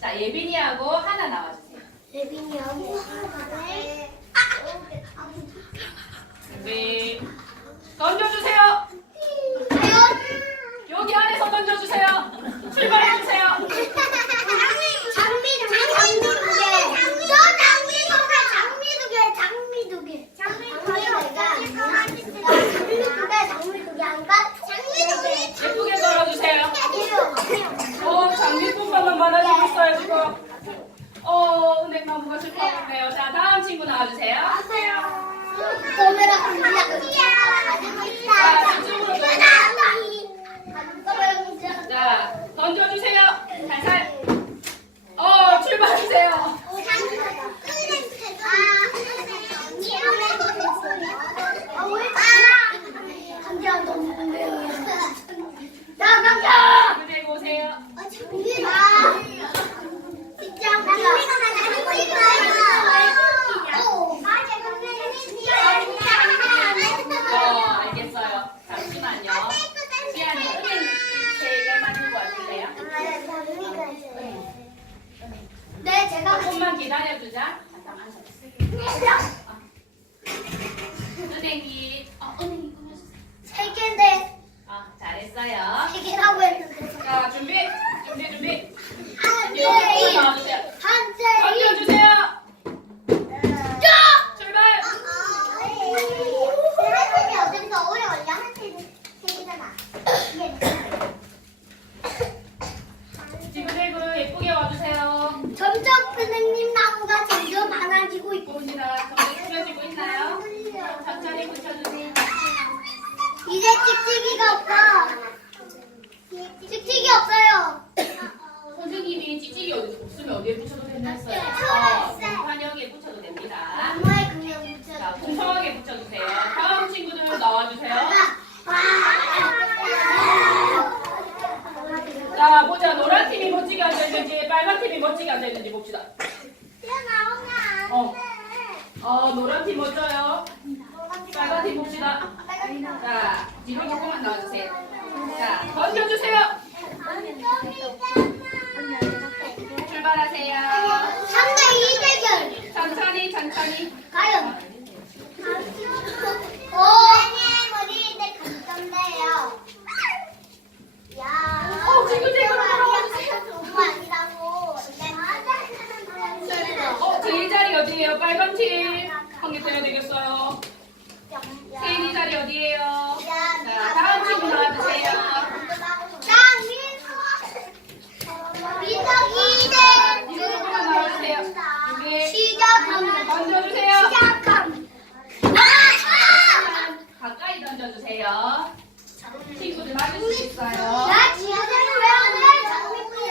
자, 예빈이하고 하나 나와주세요. 예빈이하고 준비. 던져주세요. 여기 안에서 던져주세요. 장미 장미 두 개. 저 장미 두 개. 장미 두 개. 장미 두 개. 장미 두 개. 장미 두 개. 장미 두 개. 할까? 장미 두 개. 예쁘게 걸어주세요. 아니요. 어, 장미꽃만 많아지고 있어요, 지금. 어, 은행나무가 슬퍼하고 있네요. 자, 다음 있다. 자, 던져주세요. 살살. 어, 출발하세요. 감자 너무 궁금해요. 나 감자. 그리고 오세요. 아, 진짜 장미가 가지고 있어요. 어, 알겠어요. 잠시만요. 시안이 은행 세 개만 들고 와주세요. 네, 제가 조금만 기다려주자. 잠깐만. 은행이, 어, 은행이 끊어주세요. 세 개인데 어, 잘했어요. 세 개라고 했는데 자, 준비. 준비, 준비. 한 여기 개, 나와주세요. 한 개, 던져주세요. 출발. 할색이 어디서 오래 걸려? 할색이 세 개잖아. 지그재그 예쁘게 와주세요. 점점 선생님 나무가 점점 많아지고 있고 보시다 점점 꾸며지고 있나요? 천천히 붙여주세요. 이제 찍찍이가 없어. 찍찍이 없어요. 선생님이 찍찍이 없으면 어디에 붙여도 된다 했어요. 어, 환영에 붙여도 됩니다. 나무에 그냥 자, 붙여. 풍성하게 붙여주세요. 다음 친구들 나와주세요. 자, 보자. 노란 팀이 멋지게 앉아있는지, 빨간 팀이 멋지게 앉아있는지 봅시다. 어, 어, 노란 팀 멋져요. 빨간 팀 봅시다. 자, 뒤로 조금만 나와주세요. 자, 던져주세요. 출발하세요. 3대 2 대결. 천천히, 천천히. 과연. 오. 선생님, 우리 이제 감점돼요. 야. 어, 지그재그로 돌아와주세요. 너무 아니라고. 어, 제일 자리 어디예요? 빨간 팀. 한 개 빼야 되겠어요. 세인이 자리 어디예요? 자, 다음 친구 나와주세요. 민석이 뒤로 조금만 나와주세요. 준비. 시작합니다. 던져주세요. 시작함. 가까이 던져주세요. 친구들 맞을 수 있어요. 나 지금 왜 오늘 장미꽃을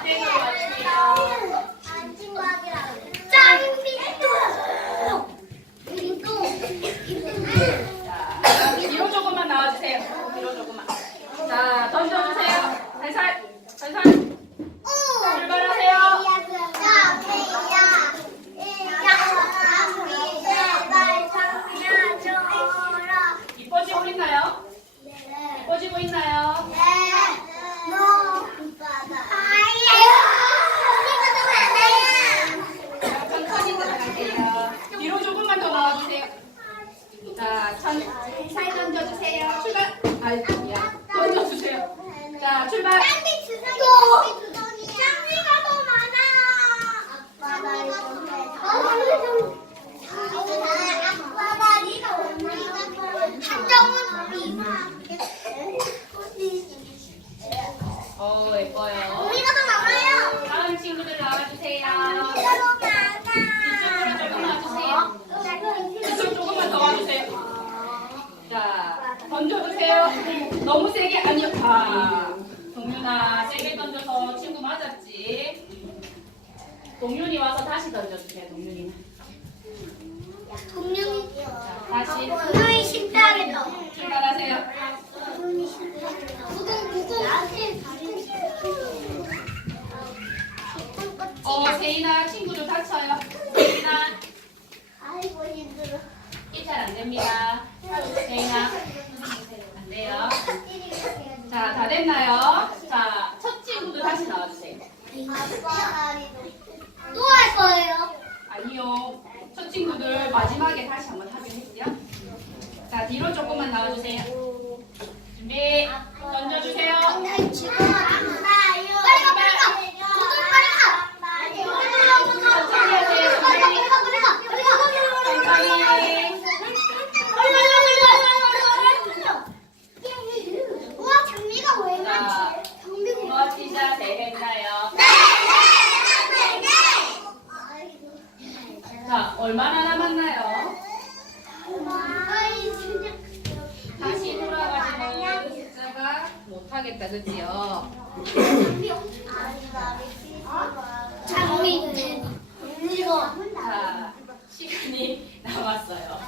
이쪽으로 와주세요. 자, 뒤로 조금만 나와주세요. 뒤로 조금만. 자, 던져주세요. 살살, 살살. 출발하세요. 이뻐지고 있나요? 이뻐지고 있나요? 자, 천천히 들어가세요. 뒤로 조금만 더 나와주세요. 자, 천, 살살 던져주세요. 출발. 아이고야. 던져주세요. 자, 출발. 짱미가 더 많아. 아빠가 이거 한정은 어, 예뻐요. 우리가 더 많아요. 다음 친구들 나와주세요. 우리가 더 이쪽으로 조금 와주세요. 이쪽 조금만 더 와주세요. 자, 던져주세요. 너무 세게 아니요. 아, 동윤아, 세게 던져서 친구 맞았지. 동윤이 와서 다시 던져주세요. 동윤이. 동룡이 다시 동룡이 실패하겠다. 출발하세요. 동룡이 실패하겠다. 구공 구공. 어, 세인아, 친구들 다쳐요. 세인아, 아이고 힘들어. 입잘 안 됩니다. 세인아, 안 돼요. 자, 다 됐나요? 자, 첫 친구들 다시 나와주세요. 또할 거예요? 아니요. 첫 친구들 마지막에 다시 한번 하기로 했죠. 자, 뒤로 조금만 나와주세요. 준비. 던져주세요. 지금 남았나요? 다시 돌아가시는 숫자가 못하겠다, 그지요? 장미 자, 시간이 남았어요.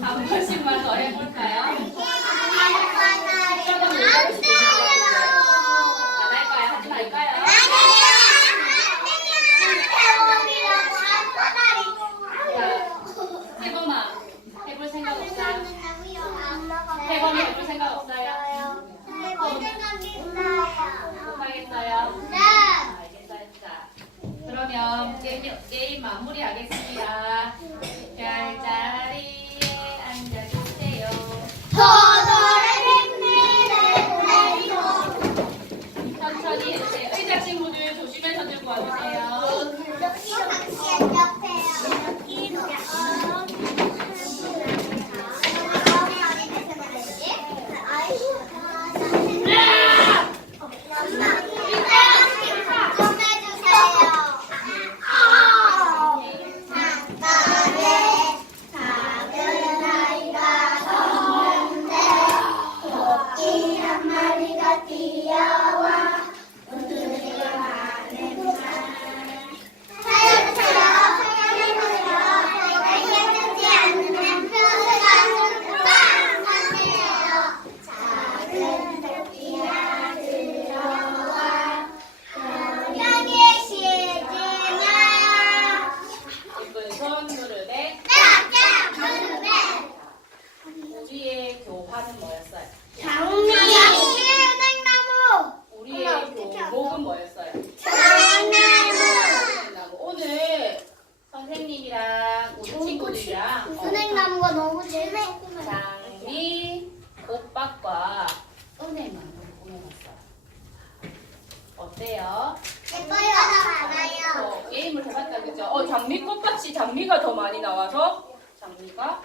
한 번씩만 더 해볼까요? 하지 말까요? 자, 해보나 해볼 생각 없어요? 해보면 해볼 생각 없어요? 못하겠어요? 알겠어요. 자, 그러면 게임, 마무리하겠습니다. 교화는 뭐였어요? 우리의 교목은 뭐였어요? 나고 오늘 선생님이랑 우리 친구들이랑 어, 은행나무가 너무 재밌구나. 장미, 꽃밭과 은행나무를 보내봤어요. 어때요? 어, 게임을 해봤다 그죠? 어 장미 꽃밭이 장미가 더 많이 나와서 장미가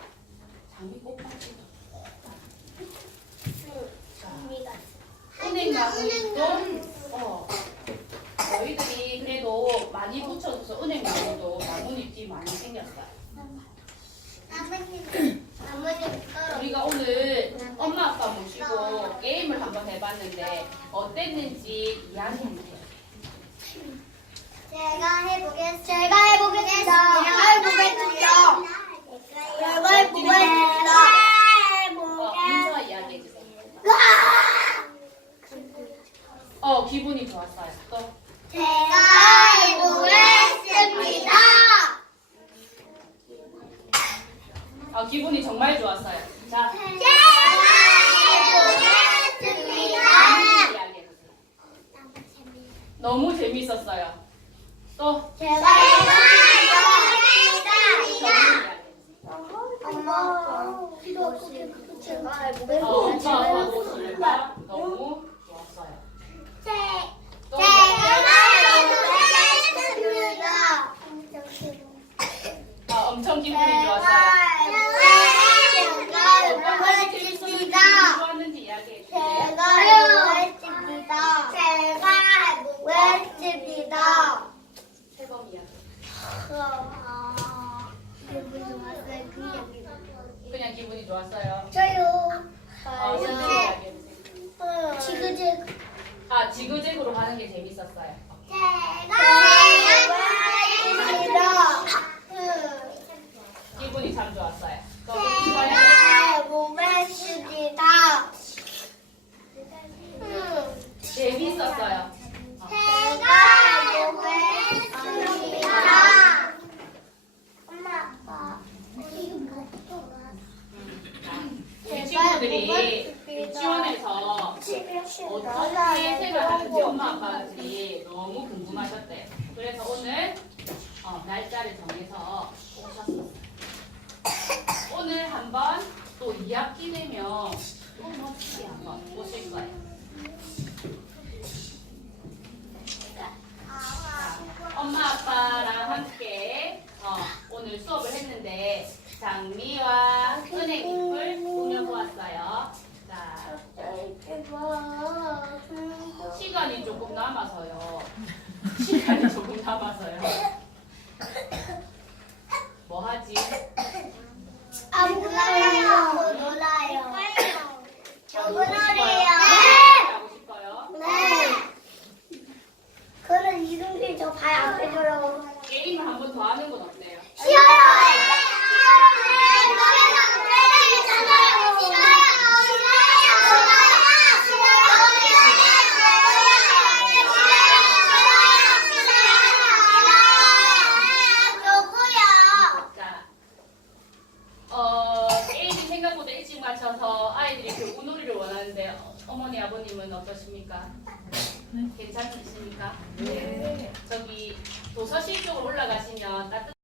장미 꽃밭이 더 은행나무도 어 저희들이 그래도 많이 붙여줘서 은행나무도 나뭇잎이 많이 생겼어요. 우리가 오늘 엄마 아빠 모시고 게임을 한번 해봤는데 어땠는지 이야기해주세요. 제가 해보겠 제가 해보겠습니다. 제가 해보겠습니다. 제가 해보겠습니다. 어, 민서가 이야기해주세요. 어 기분이 좋았어요. 또 제가 해보겠습니다. 어, 기분이 정말 좋았어요. 자 제가. 이야기해주세요. 너무 재밌었어요. 또 제가 해보겠습니다. 엄마 필요 없이 제가 어, 엄마 아빠 모습과 너무 어, 엄청 기분이 좋았어요. 어떤 기분이 좋았는지 이야기해주세요. 세범 이야기. 그냥 기분이 좋았어요. 어, 선생님 이야기해주세요. 지그재그 아 지그재그로 하는 게 재밌었어요. 기분이 참 좋았어요. 또 이거요? 재밌었어요. 우리 친구들이 유치원에서 어떻게 생활하는지 엄마 아빠들이 너무 궁금하셨대요. 그래서 오늘 어, 날짜를 정해서 오셨어요. 오늘 한번 또 2학기 되면 또 멋지게 한번 오실 거예요. 자, 엄마 아빠랑 함께 어, 오늘 수업을 했는데 장미와 은행 잎을 꾸며보았어요. 자, 시간이 조금 남아서요. 시간이 조금 남아서요. 뭐 하지? 아 몰라요. 몰라요. 저 몰라